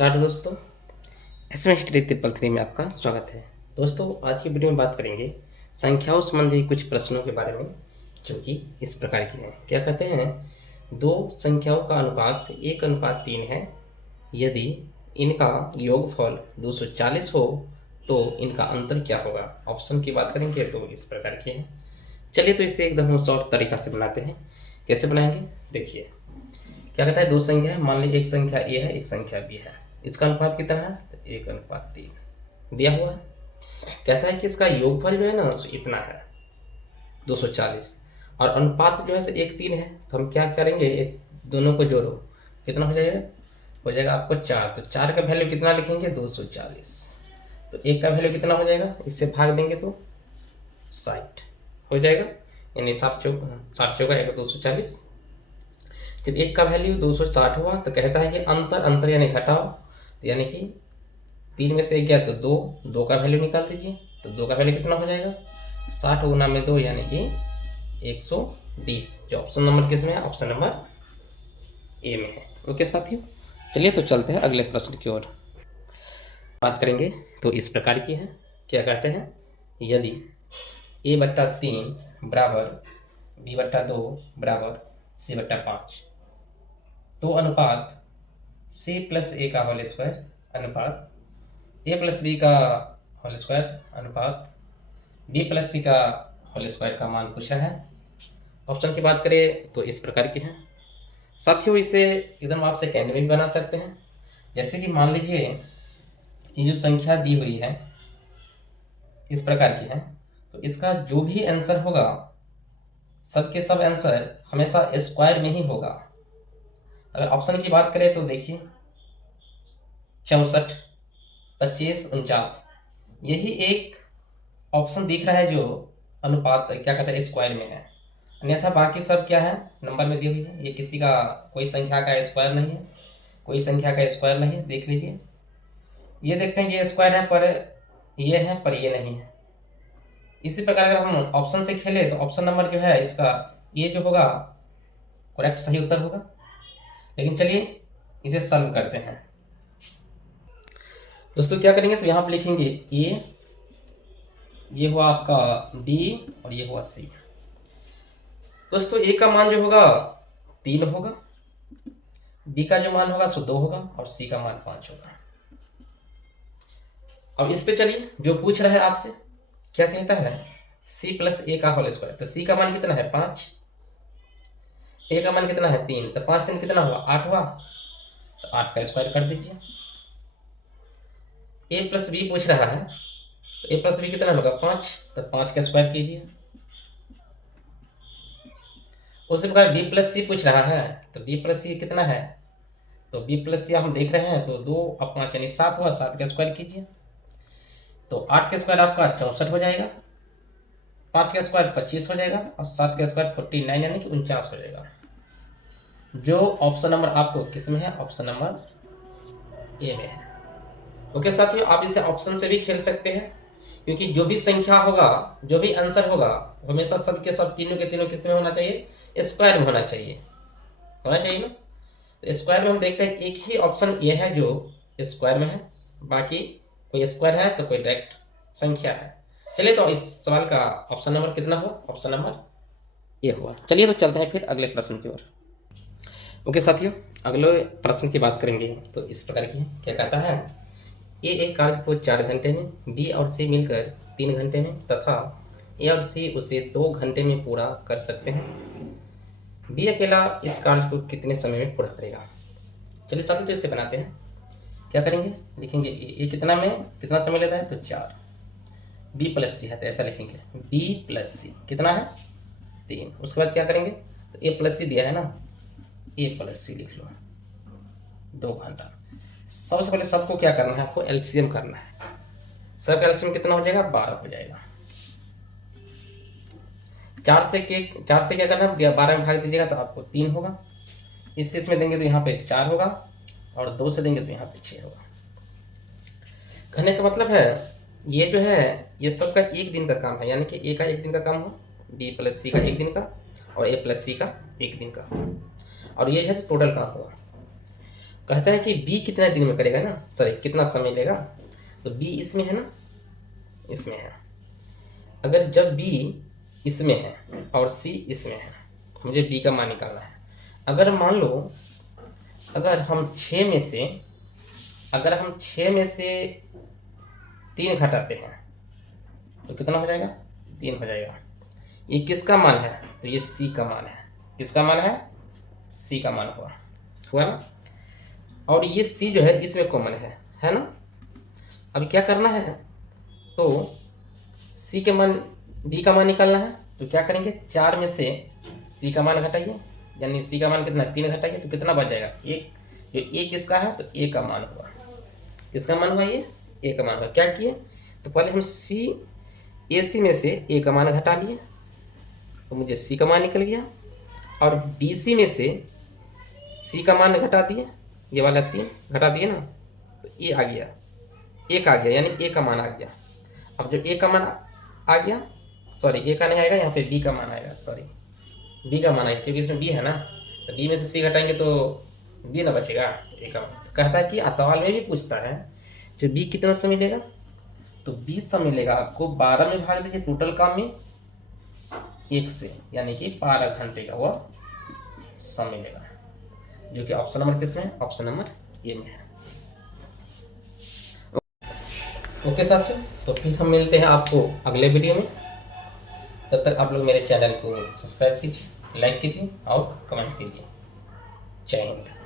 नमस्कार दोस्तों। SMS triple three में आपका स्वागत है। दोस्तों, आज की वीडियो में बात करेंगे संख्याओं संबंधी कुछ प्रश्नों के बारे में, जो कि इस प्रकार की हैं। क्या कहते हैं, दो संख्याओं का अनुपात 1:3 है। यदि इनका योगफल 240 हो तो इनका अंतर क्या होगा। ऑप्शन की बात करेंगे तो इस प्रकार के हैं। चलिए तो इसे एकदम हम शॉर्ट तरीका से बनाते हैं। कैसे बनाएंगे, देखिए। क्या कहता है, दो संख्या है, मान लीजिए एक संख्या ए है, एक संख्या बी है। इसका अनुपात कितना है, तो 1:3 दिया हुआ है। कहता है कि इसका योगफल जो है ना, इतना है 240, और अनुपात जो है 1:3 है। तो हम क्या करेंगे, दोनों को जोड़ो, कितना हो जाएगा आपको 4। तो 4 का वैल्यू कितना लिखेंगे, 240। तो एक का वैल्यू कितना हो जाएगा, इससे भाग देंगे तो 60 हो जाएगा, यानी 60 चौका 240। जब एक का वैल्यू 260 हुआ तो कहता है कि अंतर यानी घटाओ। तो यानी कि 3 में से 1 गया तो 2 का वैल्यू निकाल दीजिए। तो 2 का वैल्यू कितना हो जाएगा, 60 गुना में 2 यानी कि 120। जो ऑप्शन नंबर किस में है, ऑप्शन नंबर ए में है। ओके साथियों, चलिए तो चलते हैं अगले प्रश्न की ओर। बात करेंगे तो इस प्रकार की है। क्या कहते हैं, यदि a/3 बराबर b/2 बराबर c/5, तो अनुपात c प्लस ए का होल स्क्वायर अनुपात ए प्लस बी का होल स्क्वायर अनुपात बी प्लस सी का होल स्क्वायर का मान पूछा है। ऑप्शन की बात करें तो इस प्रकार की है। साथियों, इसे एकदम आप सेकेंड में भी बना सकते हैं। जैसे कि मान लीजिए ये जो संख्या दी हुई है इस प्रकार की है, तो इसका जो भी आंसर होगा, सबके सब आंसर हमेशा स्क्वायर में ही होगा। अगर ऑप्शन की बात करें तो देखिए 64, 25, 49, यही एक ऑप्शन दिख रहा है जो अनुपात क्या कहता है स्क्वायर में है। अन्यथा बाकी सब क्या है, नंबर में दी हुई है। ये किसी का, कोई संख्या का स्क्वायर नहीं है, कोई संख्या का स्क्वायर नहीं है। देख लीजिए, ये देखते हैं ये स्क्वायर है पर ये है, पर ये नहीं है। इसी प्रकार अगर हम ऑप्शन से खेले तो ऑप्शन नंबर जो है इसका ये जो होगा करेक्ट सही उत्तर होगा। लेकिन चलिए इसे सॉल्व करते हैं। दोस्तों क्या करेंगे, तो यहाँ पर लिखेंगे ये हुआ आपका डी और ये हुआ सी। दोस्तों ए का मान जो होगा 3 होगा, बी का जो मान होगा सो 2 होगा, और सी का मान 5 होगा। अब इस पे चलिए, जो पूछ रहा है आपसे, क्या कहता है, सी प्लस ए का होल स्क्वायर। तो सी का मान कितना है 5, ए का मान कितना है 3, तो 5 3 कितना हुआ 8 हुआ। तो 8 का स्क्वायर कर दीजिए। ए प्लस बी पूछ रहा है, तो ए प्लस बी कितना होगा 5, तो 5 का स्क्वायर कीजिए। उसी प्रकार बी प्लस सी पूछ रहा है, तो बी प्लस सी कितना है, तो बी प्लस सी हम देख रहे हैं, तो 2 और 5 यानी 7 हुआ, 7 का स्क्वायर कीजिए। तो 8 का स्क्वायर आपका 64 हो जाएगा, 5 का स्क्वायर 25 हो जाएगा, और 7 का स्क्वायर 49 यानी कि 49 हो जाएगा। जो ऑप्शन नंबर आपको किस में है, ऑप्शन नंबर ए में है। ओके साथियों, आप इसे ऑप्शन से भी खेल सकते हैं, क्योंकि जो भी संख्या होगा, जो भी आंसर होगा, हमेशा सबके सब तीनों के तीनों किस में होना चाहिए, स्क्वायर में होना चाहिए ना। तो स्क्वायर में हम देखते हैं एक ही ऑप्शन ये है जो स्क्वायर में है, बाकी कोई स्क्वायर है तो कोई डायरेक्ट संख्या है। चलिए तो इस सवाल का ऑप्शन नंबर कितना हुआ, ऑप्शन नंबर ए हुआ। चलिए तो चलते हैं फिर अगले प्रश्न की ओर। ओके साथियों, अगले प्रश्न की बात करेंगे तो इस प्रकार की है। क्या कहता है, ए एक कार्य को 4 घंटे में, बी और सी मिलकर 3 घंटे में, तथा ए और सी उसे 2 घंटे में पूरा कर सकते हैं। बी अकेला इस कार्य को कितने समय में पूरा करेगा। चलिए साथियों तो इसे बनाते हैं। क्या करेंगे, लिखेंगे ए कितना समय लेता है, तो 4। बी प्लस सी है तो ऐसा लिखेंगे, बी प्लस सी कितना है 3। उसके बाद क्या करेंगे, तो ए प्लस सी दिया है ना, ए प्लस सी लिख लो, 2 घंटा। सबसे पहले सबको क्या करना है, आपको एलसीएम करना है। सबका एलसीएम कितना हो जाएगा, 12 हो जाएगा। 4 से क्या करना है, 12 में भाग दीजिएगा तो आपको 3 होगा। इसमें देंगे तो यहाँ पे 4 होगा, और 2 से देंगे तो यहाँ पे 6 होगा। कहने का मतलब है ये जो है ये सबका 1 दिन का काम है, यानी कि ए का 1 दिन का काम हो, बी प्लस सी का 1 दिन का, और ए प्लस सी का 1 दिन का, और ये है टोटल काम हुआ। कहता है कि बी कितना दिन में करेगा ना, सॉरी कितना समय लेगा। तो बी इसमें है ना, इसमें है। अगर जब बी इसमें है और सी इसमें है, मुझे बी का मान निकालना है। अगर मान लो अगर हम 6 में से 3 घटाते हैं तो कितना हो जाएगा, 3 हो जाएगा। ये किसका मान है, तो ये सी का मान है। किसका मान है, सी का मान हुआ ना। और ये सी जो है इसमें कॉमन है ना। अब क्या करना है, तो सी के मान बी का मान निकालना है। तो क्या करेंगे, 4 में से सी का मान घटाइए, यानी सी का मान कितना, 3 घटाइए तो कितना बच जाएगा, एक। जो ए किसका है, तो ए का मान हुआ। किसका मान हुआ, ये ए का मान हुआ। क्या किए, तो पहले हम सी में से ए का मान घटा लिए, तो मुझे सी का मान निकल गया। और बी सी में से सी का मान घटा दिए, ये वाला 3 घटा दिए ना, तो ए आ गया, एक आ गया, यानी ए का मान आ गया। अब जब ए का मान आ गया, सॉरी ए का नहीं आएगा, यहाँ पे बी का मान आएगा, सॉरी बी का मान आएगा, क्योंकि इसमें बी है ना। तो बी में से सी घटाएंगे तो बी ना बचेगा, ए का मान। तो कहता है कि सवाल में भी पूछता है जो बी कितना समय लेगा, तो 20 समय लेगा आपको 12 में भाग दीजिए टोटल काम में 1 से, यानी कि 12 घंटे का वह समय लेगा, जो कि ऑप्शन नंबर किसमें है, ऑप्शन नंबर ए में है। ओके साथियों, तो फिर हम मिलते हैं आपको अगले वीडियो में। तब तक आप लोग मेरे चैनल को सब्सक्राइब कीजिए, लाइक कीजिए और कमेंट कीजिए। जय हिंद।